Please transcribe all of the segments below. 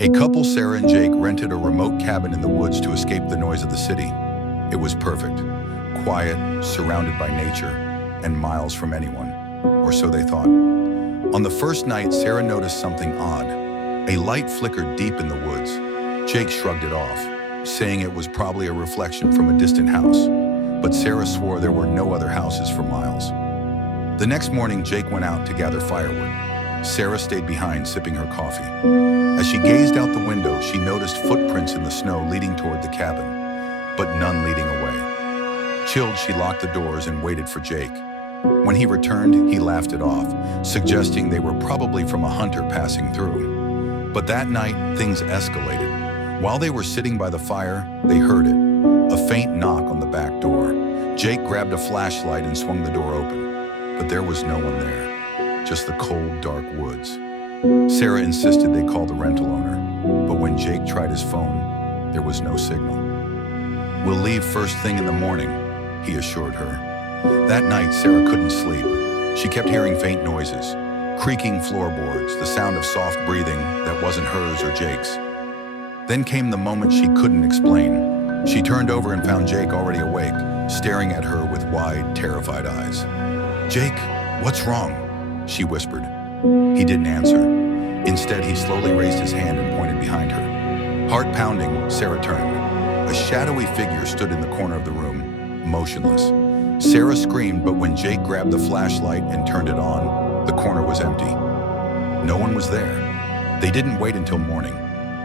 A couple, Sarah and Jake, rented a remote cabin in the woods to escape the noise of the city. It was perfect. Quiet, surrounded by nature, and miles from anyone. Or so they thought. On the first night, Sarah noticed something odd. A light flickered deep in the woods. Jake shrugged it off, saying it was probably a reflection from a distant house. But Sarah swore there were no other houses for miles. The next morning, Jake went out to gather firewood. Sarah stayed behind, sipping her coffee. As she gazed out the window, she noticed footprints in the snow leading toward the cabin, but none leading away. Chilled, she locked the doors and waited for Jake. When he returned, he laughed it off, suggesting they were probably from a hunter passing through. But that night, things escalated. While they were sitting by the fire, they heard it, a faint knock on the back door. Jake grabbed a flashlight and swung the door open, but there was no one there. Just the cold, dark woods. Sarah insisted they call the rental owner, but when Jake tried his phone, there was no signal. "We'll leave first thing in the morning," he assured her. That night, Sarah couldn't sleep. She kept hearing faint noises, creaking floorboards, the sound of soft breathing that wasn't hers or Jake's. Then came the moment she couldn't explain. She turned over and found Jake already awake, staring at her with wide, terrified eyes. "Jake, what's wrong?" she whispered. He didn't answer. Instead, he slowly raised his hand and pointed behind her. Heart pounding, Sarah turned. A shadowy figure stood in the corner of the room, motionless. Sarah screamed, but when Jake grabbed the flashlight and turned it on, the corner was empty. No one was there. They didn't wait until morning.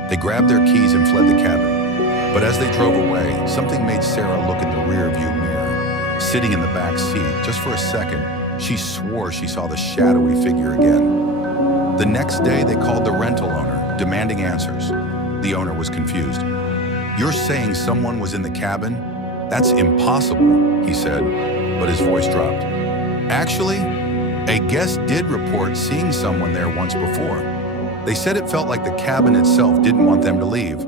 They grabbed their keys and fled the cabin. But as they drove away, something made Sarah look in the rearview mirror. Sitting in the back seat, just for a second, she swore she saw the shadowy figure again. The next day, they called the rental owner, demanding answers. The owner was confused. "You're saying someone was in the cabin? That's impossible," he said, but his voice dropped. "Actually, a guest did report seeing someone there once before. They said it felt like the cabin itself didn't want them to leave."